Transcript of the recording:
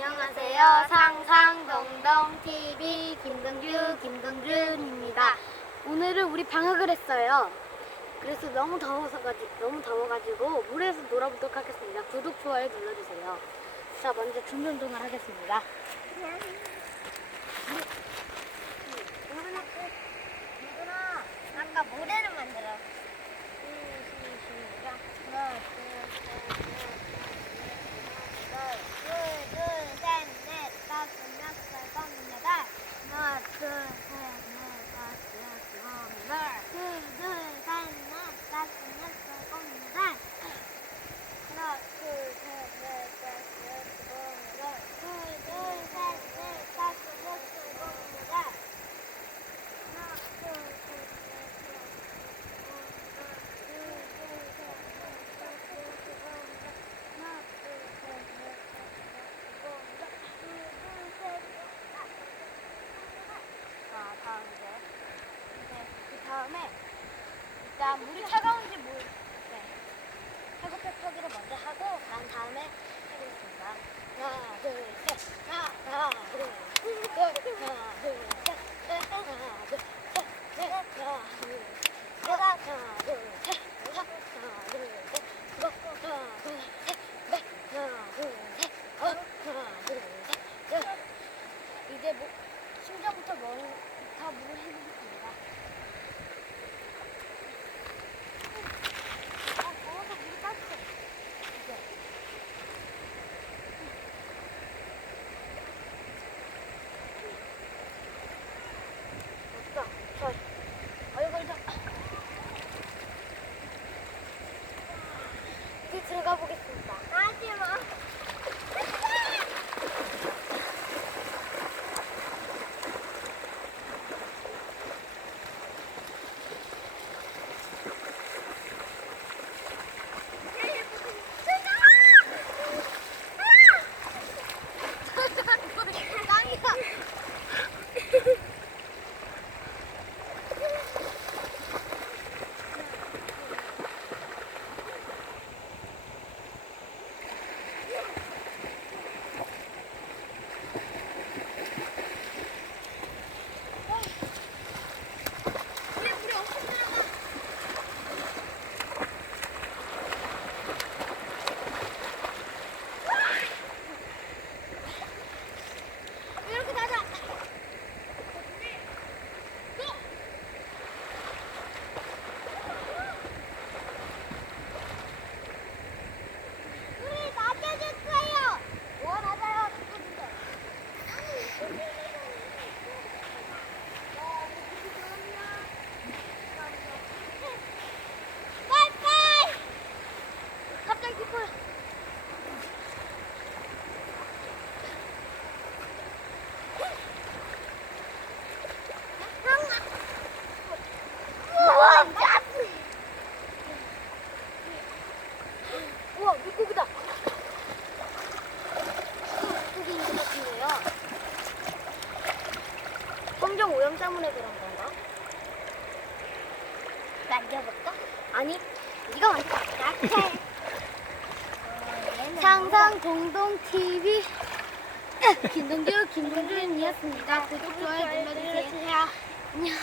안녕하세요. 상상동동TV 김동준입니다. 오늘은 우리 방학을 했어요. 그래서 너무 더워가지고 물에서 놀아보도록 하겠습니다. 구독, 좋아요 눌러주세요. 자, 먼저 준비 운동을 하겠습니다. 누구나 아까 모래를 만들어. 시작. 하나, 둘, 셋, 넷, 다섯, 여섯, 일곱, 여덟. 하나, 둘, 셋, 넷, 다섯, 여섯, 일곱, 여덟. 둘, 셋, 넷, 다섯, 여섯, 일곱, 여덟. 하나, 둘, 셋, 넷, 다섯, 여섯, 일곱, 여덟. 둘, 셋, 넷, 다섯, 여섯, 일곱, 여덟. 하나, 둘, 셋, 넷, 그 다음에 일단 물이 차가운지 회복하기를 먼저 하고 난 다음에 해보겠습니다. 하나, 둘, 셋. 하나, 둘, 셋. 하나, 둘, 셋. 하나, 둘, 셋. 넷, 하나, 둘, 셋. 하나, 둘, 셋. 하나, 둘, 셋. 일곱, 하나, 둘, 셋. 넷, 하나, 둘, 셋. 하나, 둘, 셋. 여섯. 이제 심장부터 물을 해보겠습니다. 더워서 물이 따뜻해. 이제. 됐어. 자, 얼굴 좀. 이제 들어가 보겠습니다. 하지 마. 이렇게 가자. 우리 맞아줄 거예요. 와, 맞아요. 빠이빠이. 갑자기 깊어요. 우와, 물고기다. 물고기 있는 것 같은데요. 환경 오염 때문에 그런 건가? 만져볼까? 아니, 네가 만져봐. 상상동동TV 김동준이었습니다. 구독, 좋아요 눌러주세요. 안녕.